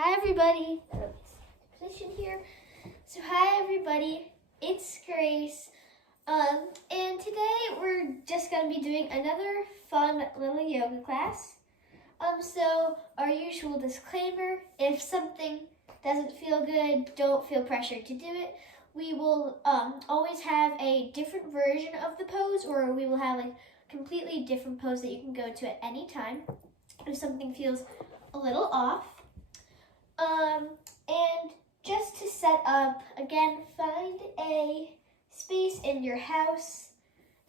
Hi everybody. Position here. So hi everybody. It's Grace. And today we're just gonna be doing another fun little yoga class. So our usual disclaimer: if something doesn't feel good, don't feel pressured to do it. We will always have a different version of the pose, or we will have like completely different pose that you can go to at any time if something feels a little off. And just to set up, again, find a space in your house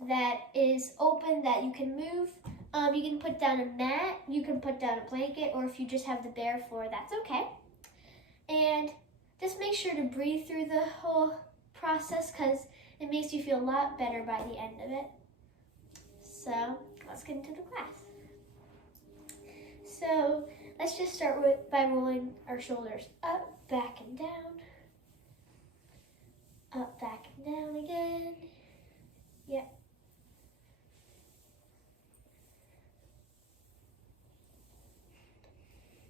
that is open that you can move. You can put down a mat, you can put down a blanket, or if you just have the bare floor, that's okay. And just make sure to breathe through the whole process because it makes you feel a lot better by the end of it. So let's get into the class. So let's just start by rolling our shoulders up, back, and down. Up, back, and down again. Yep.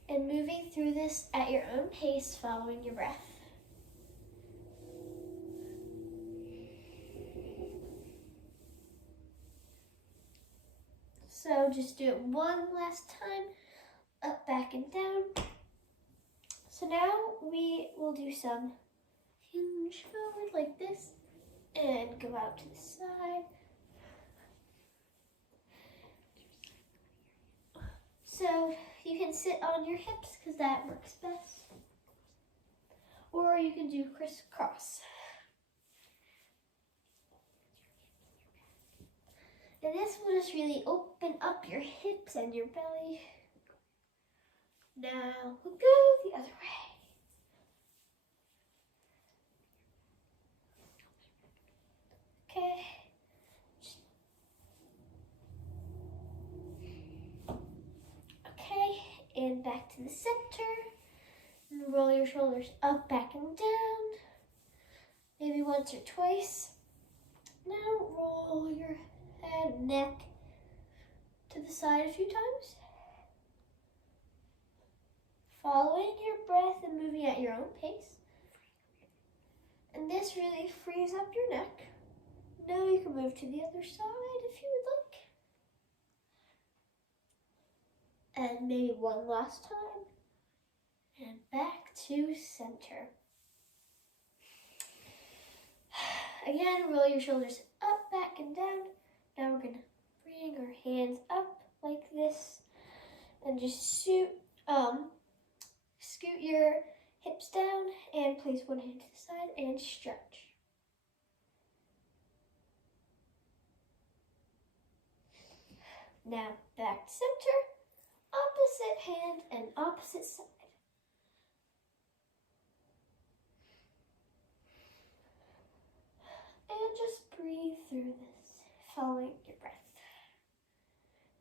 And moving through this at your own pace, following your breath. So just do it one last time. Up, back, and down. So now we will do some hinge forward like this and go out to the side. So you can sit on your hips because that works best. Or you can do crisscross. And this will just really open up your hips and your belly. Now we'll go the other way. Okay. Okay, and back to the center. And roll your shoulders up, back, and down. Maybe once or twice. Now roll your head and neck to the side a few times. Following your breath and moving at your own pace. And this really frees up your neck. Now you can move to the other side if you would like. And maybe one last time. And back to center. Again, roll your shoulders up, back, and down. Now we're gonna bring our hands up like this and just scoot your hips down and place one hand to the side and stretch. Now back to center, opposite hand and opposite side. And just breathe through this, following your breath.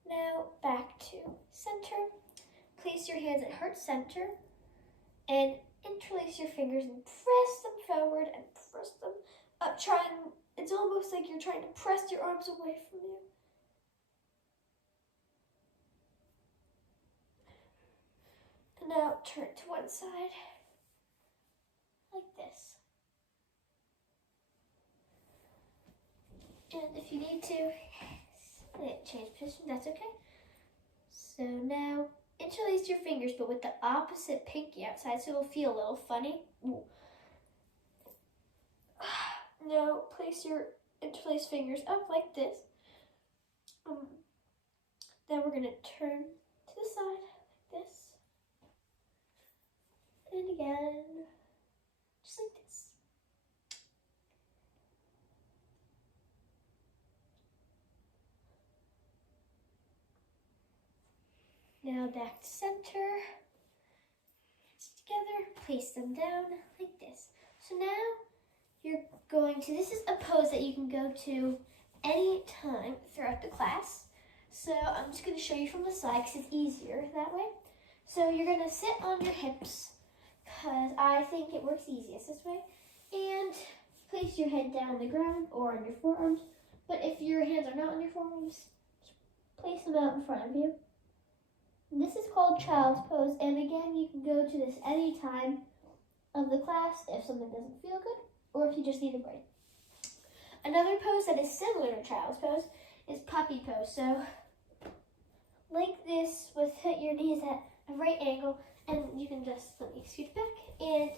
Now back to center. Place your hands at heart center and interlace your fingers and press them forward and press them up. It's almost like you're trying to press your arms away from you. And now turn to one side, like this. And if you need to change position, that's okay. So now interlace your fingers, but with the opposite pinky outside, so it'll feel a little funny. Ooh. Now place your interlaced fingers up like this. Then we're gonna turn to the side like this. And again, just like this. Now back to center. Hands together, place them down like this. So now you're going to, this is a pose that you can go to any time throughout the class. So I'm just gonna show you from the side because it's easier that way. So you're gonna sit on your hips because I think it works easiest this way. And place your head down on the ground or on your forearms. But if your hands are not on your forearms, place them out in front of you. This is called child's pose, and again, you can go to this any time of the class if something doesn't feel good or if you just need a break. Another pose that is similar to child's pose is puppy pose. So like this with your knees at a right angle, and you can just let me scoot back, and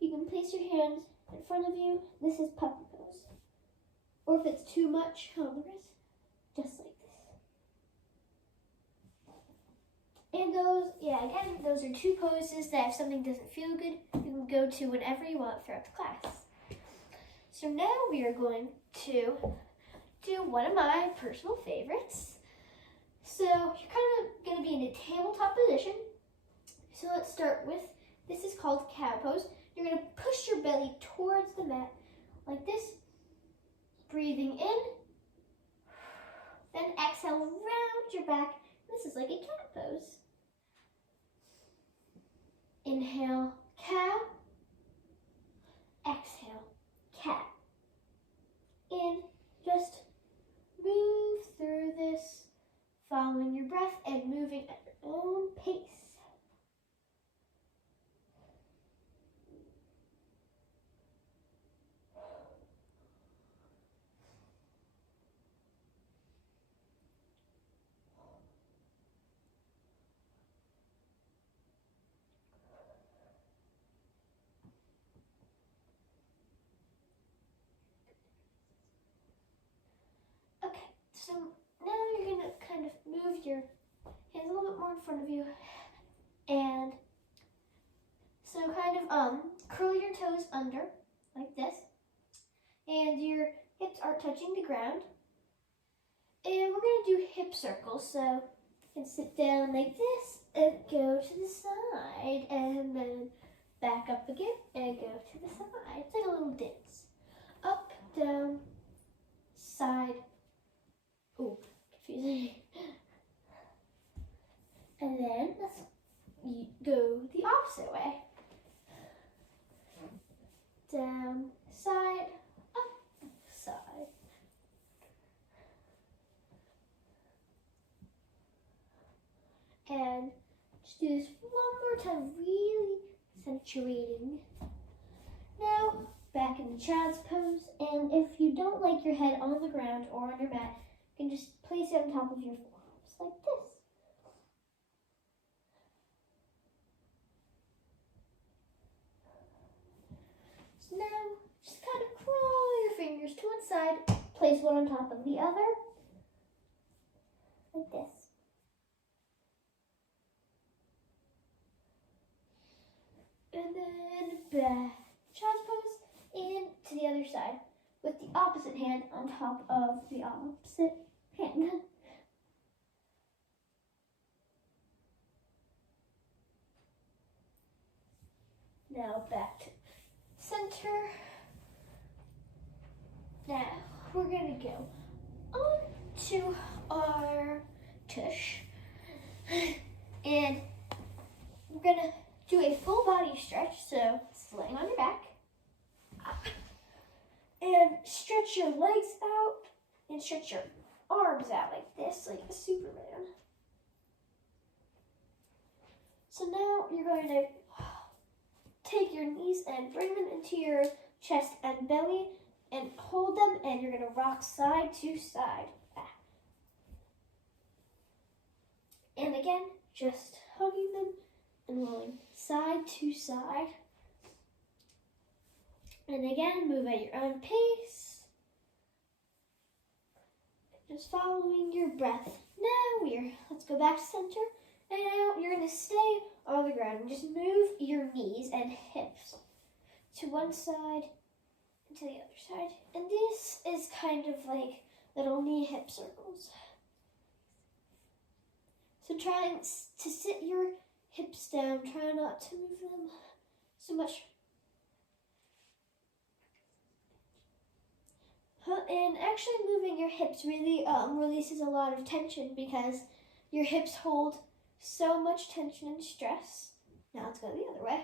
you can place your hands in front of you. This is puppy pose. Or if it's too much on the wrist, just like this. And those are two poses that if something doesn't feel good, you can go to whenever you want throughout the class. So now we are going to do one of my personal favorites. So you're kind of going to be in a tabletop position. So let's start with, this is called cow pose. You're going to push your belly towards the mat like this, breathing in, then exhale around your back. This is like a cat pose. Inhale, cow. Exhale, cat. In, just move through this, following your breath and moving at your own pace. Okay, so now you're going to kind of move your hands a little bit more in front of you, and so kind of curl your toes under like this, and your hips aren't touching the ground. And we're going to do hip circles, so you can sit down like this and go to the side, and then back up again and go to the side. It's like a little dance. Up, down, side. Oh, confusing. And then let's go the opposite way. Down, side, up, side. And just do this one more time, really accentuating. Now, back in the child's pose, and if you don't like your head on the ground or on your mat, you can just place it on top of your forearms, like this. So now, just kind of crawl your fingers to one side, place one on top of the other, like this. And then back, child's pose, and to the other side, with the opposite hand on top of the opposite hand. Now back to center. Now we're going to go on to our tush, and we're going to do a full body stretch, so laying on your back. And stretch your legs out and stretch your arms out like this, like a Superman. So now you're going to take your knees and bring them into your chest and belly and hold them, and you're going to rock side to side. And again, just hugging them and rolling side to side. And again, move at your own pace. Just following your breath. Now let's go back to center. And now you're going to stay on the ground and just move your knees and hips to one side and to the other side. And this is kind of like little knee hip circles. So try to sit your hips down. Try not to move them so much. And actually moving your hips really releases a lot of tension, because your hips hold so much tension and stress. Now let's go the other way.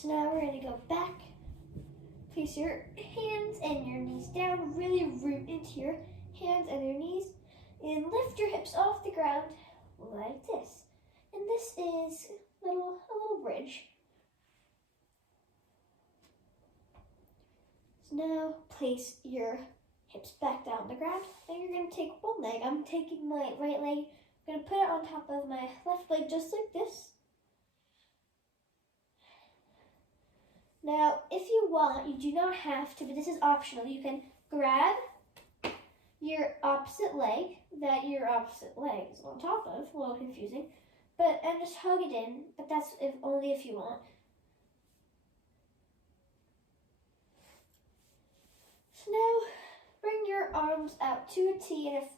So now we're going to go back. Place your hands and your knees down. Really root into your hands and your knees. And lift your hips off the ground like this. And this is a little bridge. So now place your hips back down on the ground. And you're going to take one leg. I'm taking my right leg. I'm going to put it on top of my left leg just like this. Now, if you want, you do not have to, but this is optional. You can grab your opposite leg that your opposite leg is on top of. A little confusing. And just hug it in, but that's only if you want. So now, bring your arms out to a T, and if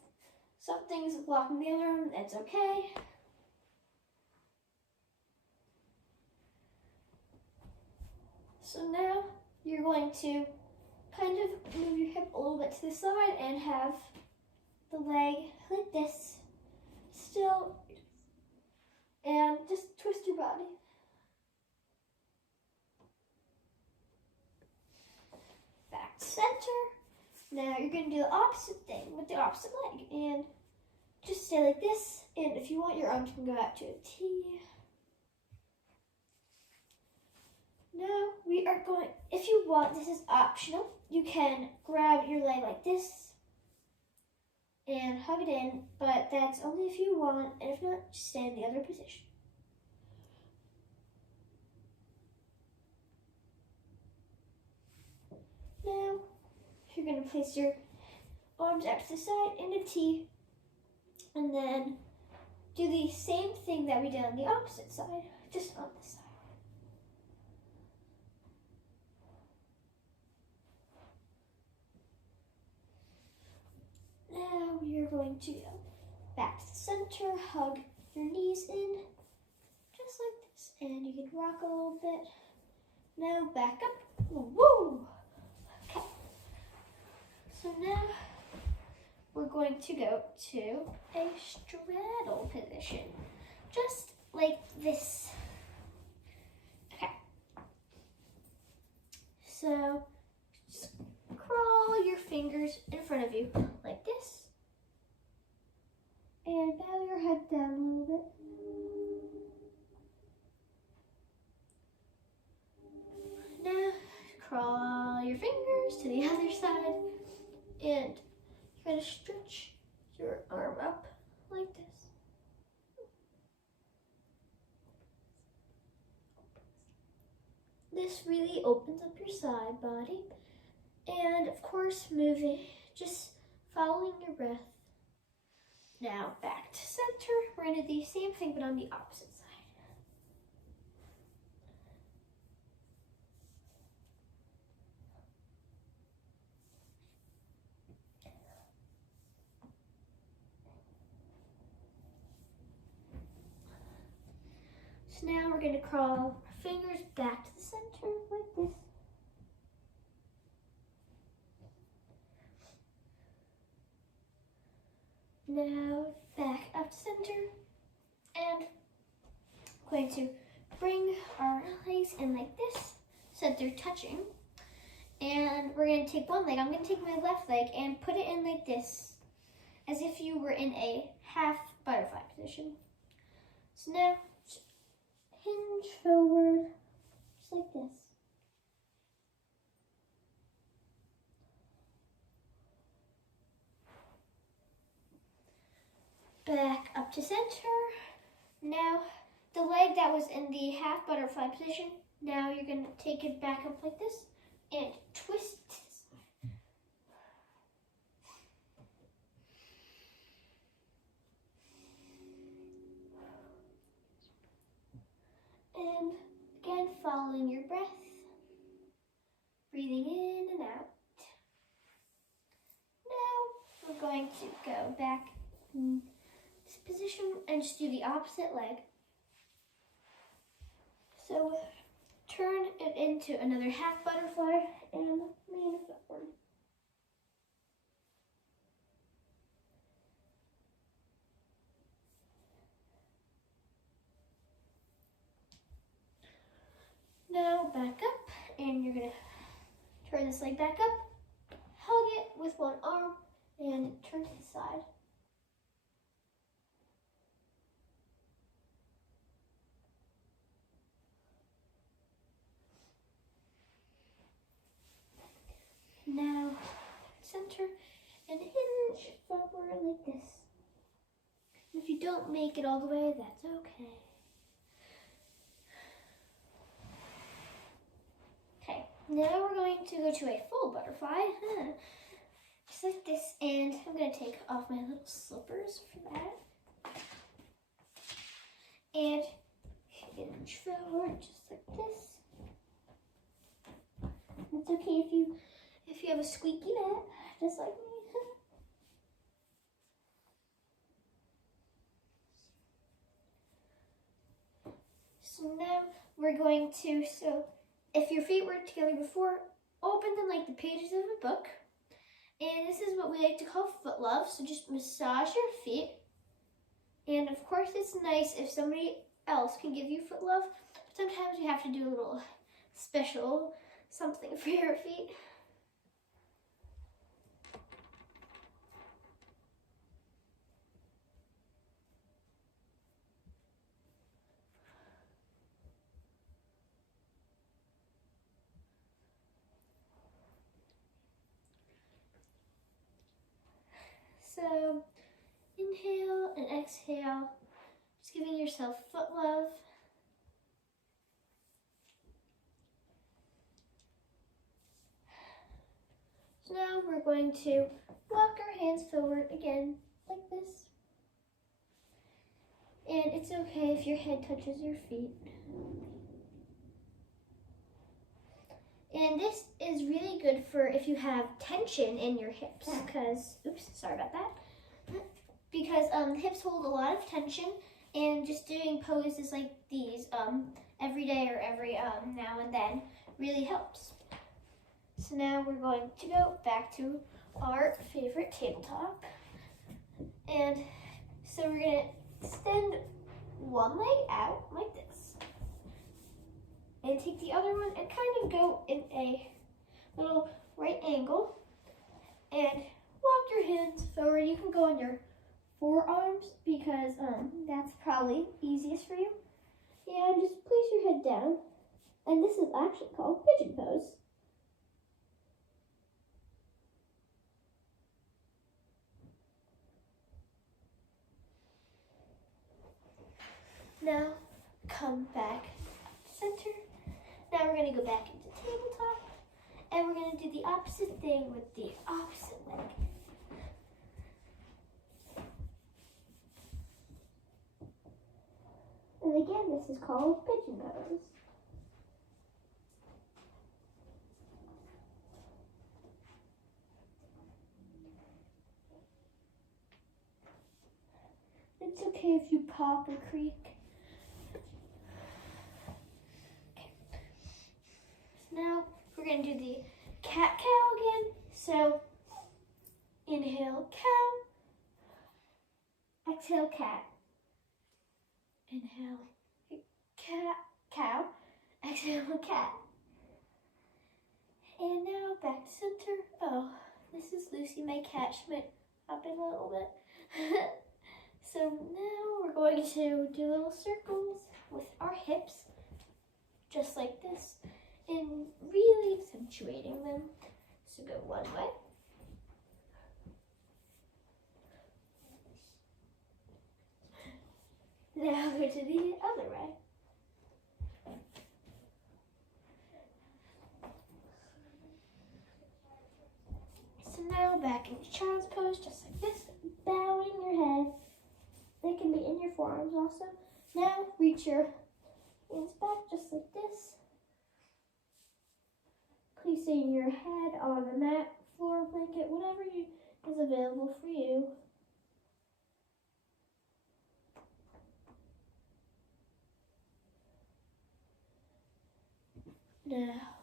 something's blocking the other arm, that's okay. So now, you're going to kind of move your hip a little bit to the side and have the leg like this, still, and just twist your body. Back to center. Now you're going to do the opposite thing with the opposite leg, and just stay like this, and if you want, your arms can go out to a T. Now we are going, if you want, this is optional, you can grab your leg like this and hug it in, but that's only if you want, and if not, just stay in the other position. Now, you're going to place your arms out to the side in a T, and then do the same thing that we did on the opposite side, just on this side. Now we are going to go back to the center, hug your knees in, just like this, and you can rock a little bit. Now back up, woo! Okay, so now we're going to go to a straddle position, just like this. Okay, so just crawl your fingers in front of you like this, and bow your head down a little bit. Now crawl your fingers to the other side, and you're going to stretch your arm up like this. This really opens up your side body. And of course, moving, just following your breath. Now back to center. We're going to do the same thing, but on the opposite side. So now we're going to crawl our fingers back to the center like this. Now back up to center, and I'm going to bring our legs in like this so that they're touching. And we're going to take one leg. I'm going to take my left leg and put it in like this, as if you were in a half butterfly position. So now hinge forward, just like this. Back up to center. Now, the leg that was in the half butterfly position, now you're going to take it back up like this and twist to the side. And again, following your breath, breathing in and out. Now, we're going to go back in this position and just do the opposite leg. So turn it into another half butterfly and lean forward. Now back up, and you're gonna turn this leg back up, hug it with one arm, and turn to the side. Now, center and hinge forward like this. If you don't make it all the way, that's okay. Okay, now we're going to go to a full butterfly. Just like this, and I'm going to take off my little slippers for that. And hinge forward just like this. It's okay if you have a squeaky mat, just like me. So now we're going to, if your feet were together before, open them like the pages of a book. And this is what we like to call foot love. So just massage your feet. And of course it's nice if somebody else can give you foot love. But sometimes you have to do a little special something for your feet. So inhale and exhale, just giving yourself foot love. So now we're going to walk our hands forward again, like this. And it's okay if your head touches your feet. And this is really good for if you have tension in your hips, because, oops, sorry about that. Because hips hold a lot of tension, and just doing poses like these every day or every now and then really helps. So now we're going to go back to our favorite tabletop. And so we're going to extend one leg out like this. And take the other one and kind of go in a little right angle. And walk your hands forward. You can go on your forearms because that's probably easiest for you. And just place your head down. And this is actually called pigeon pose. Now, come back center. Now we're going to go back into tabletop, and we're going to do the opposite thing with the opposite leg. And again, this is called pigeon pose. It's okay if you pop or creak. Now we're going to do the cat-cow again. So inhale, cow. Exhale, cat. Inhale, cat, cow. Exhale, cat. And now back to center. Oh, this is Lucy, my cat. She might hop in a little bit. So now we're going to do little circles with our hips, just like this. And really accentuating them. So go one way. Now go to the other way. So now back into child's pose, just like this, bowing your head. They can be in your forearms also. Now reach your hands back, just like this. Placing your head on the mat, floor, blanket, whatever is available for you. Now,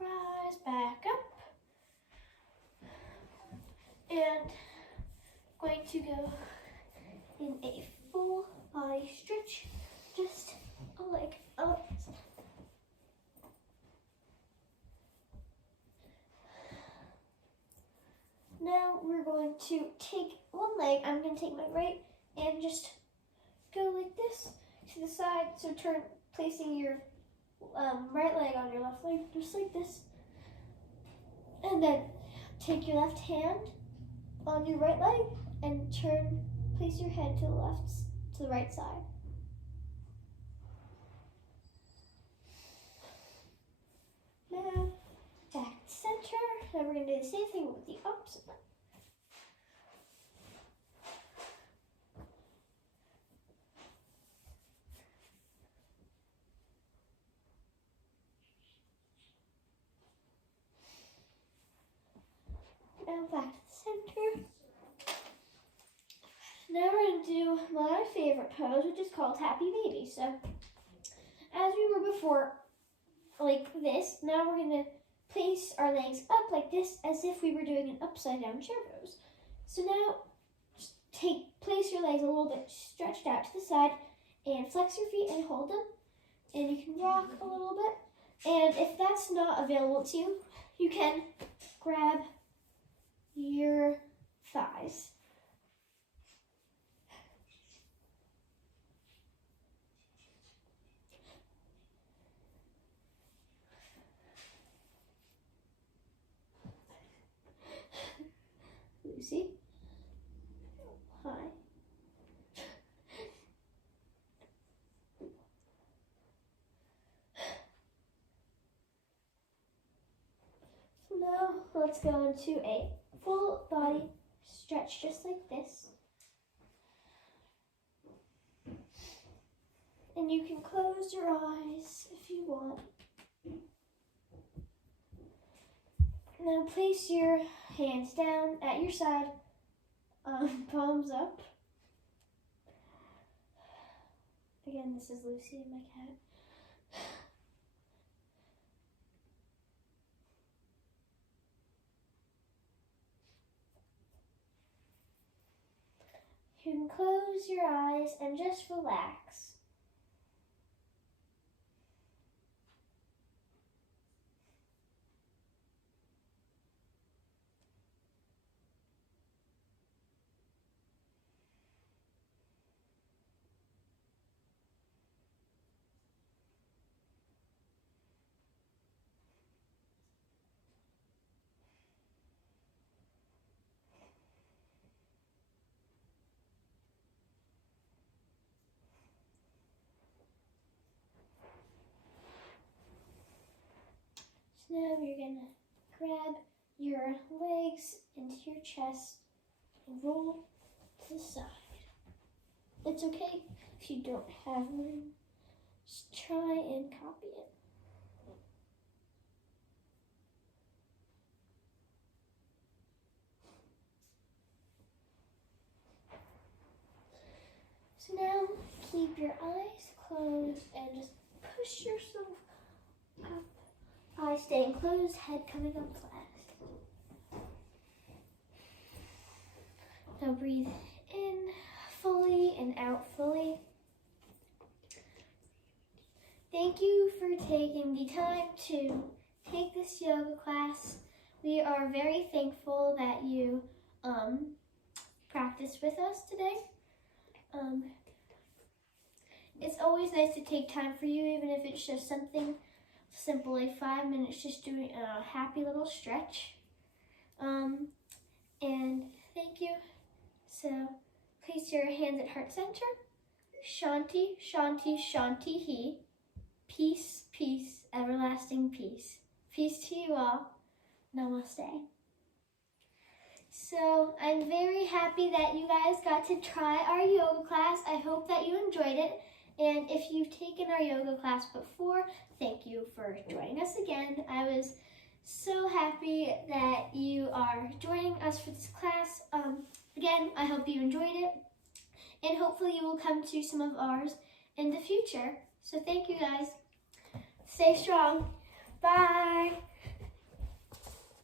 rise back up. And going to go in a full body stretch, just a leg up. now we're going to take one leg. I'm going to take my right and just go like this to the side. So placing your right leg on your left leg, just like this. And then take your left hand on your right leg and place your head to the right side. Now, back to center. Now we're going to do the same thing with the opposite leg. Now back to the center. Now we're going to do my favorite pose, which is called Happy Baby. So, as we were before, like this, now we're going to place our legs up like this as if we were doing an upside down chair pose. So now, just place your legs a little bit stretched out to the side and flex your feet and hold them. And you can rock a little bit. And if that's not available to you, you can grab your thighs. Lucy, hi. So now let's go into a full body stretch just like this. And you can close your eyes if you want. Now place your hands down at your side, palms up. Again, this is Lucy and my cat. You can close your eyes and just relax. So now you're going to grab your legs into your chest and roll to the side. It's okay if you don't have room. Just try and copy it. So now keep your eyes closed and just push yourself up. Eyes staying closed, head coming up flat. Now breathe in fully and out fully. Thank you for taking the time to take this yoga class. We are very thankful that you practiced with us today. It's always nice to take time for you, even if it's just something simple, like 5 minutes, just doing a happy little stretch. And thank you. So place your hands at heart center. Shanti, Shanti, Shanti He. Peace, peace, everlasting peace. Peace to you all. Namaste. So I'm very happy that you guys got to try our yoga class. I hope that you enjoyed it. And if you've taken our yoga class before, thank you for joining us again. I was so happy that you are joining us for this class. Again, I hope you enjoyed it. And hopefully you will come to some of ours in the future. So thank you guys. Stay strong. Bye.